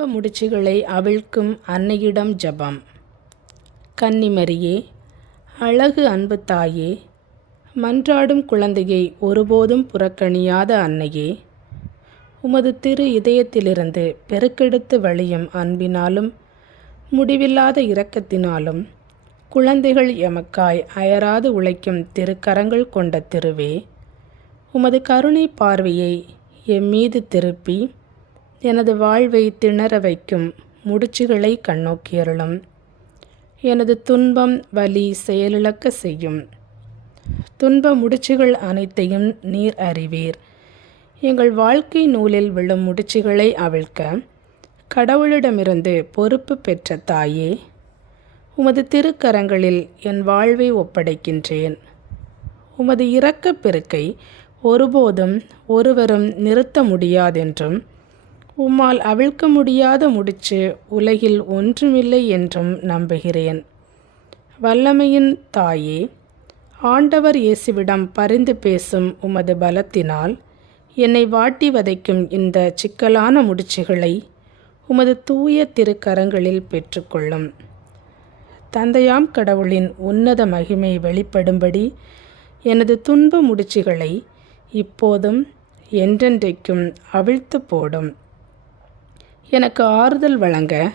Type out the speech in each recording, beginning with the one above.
துன்ப முடிச்சுகளை அவிழ்க்கும் அன்னையிடம் ஜெபம். கன்னிமரியே அழகு அன்பு தாயே மன்றாடும் குழந்தையை ஒருபோதும் புறக்கணியாத அன்னையே உமது திரு இதயத்திலிருந்து பெருக்கெடுத்து வழியும் அன்பினாலும் முடிவில்லாத இரக்கத்தினாலும் குழந்தைகள் எமக்காய் அயராது உழைக்கும் திருக்கரங்கள் கொண்ட திருவே உமது கருணை பார்வையை எம்மீது திருப்பி எனது வாழ்வை திணற வைக்கும் முடிச்சுகளை கண்ணோக்கியருளும் எனது துன்பம் வலி செயலிழக்க செய்யும். துன்ப முடிச்சுகள் அனைத்தையும் நீர் அறிவீர். எங்கள் வாழ்க்கை நூலில் விழும் முடிச்சுகளை அவிழ்க்க கடவுளிடமிருந்து பொறுப்பு பெற்ற தாயே உமது திருக்கரங்களில் என் வாழ்வை ஒப்படைக்கின்றேன். உமது இரக்கப் பெருக்கை ஒருபோதும் ஒருவரும் நிறுத்த முடியாதென்றும் உம்மால் அவிழ்க்க முடியாத முடிச்சு உலகில் ஒன்றுமில்லை என்றும் நம்புகிறேன். வல்லமையின் தாயே ஆண்டவர் இயேசுவிடம் பரிந்து பேசும் உமது பலத்தினால் என்னை வாட்டி வதைக்கும் இந்த சிக்கலான முடிச்சுகளை உமது தூய திருக்கரங்களில் பெற்றுக்கொள்ளும். தந்தையாம் கடவுளின் உன்னத மகிமை வெளிப்படும்படி எனது துன்ப முடிச்சுகளை இப்போதும் என்றென்றைக்கும் அவிழ்த்து போடும். எனக்கு ஆறுதல் வழங்க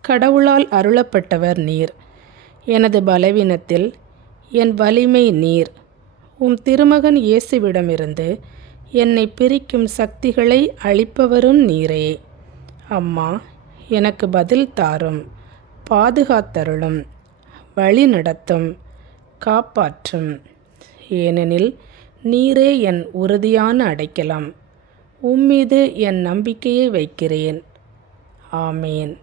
கடவுளால் அருளப்பட்டவர் நீர். எனது பலவீனத்தில் என் வலிமை நீர். உம் திருமகன் இயேசுவிடமிருந்து என்னை பிரிக்கும் சக்திகளை அளிப்பவரும் நீரே. அம்மா எனக்கு பதில் தாரும். பாதுகாத்தருளும். வழி நடத்தும். காப்பாற்றும். ஏனெனில் நீரே என் உறுதியான அடைக்கலம். உம்மீது என் நம்பிக்கையை வைக்கிறேன். ஆமேன்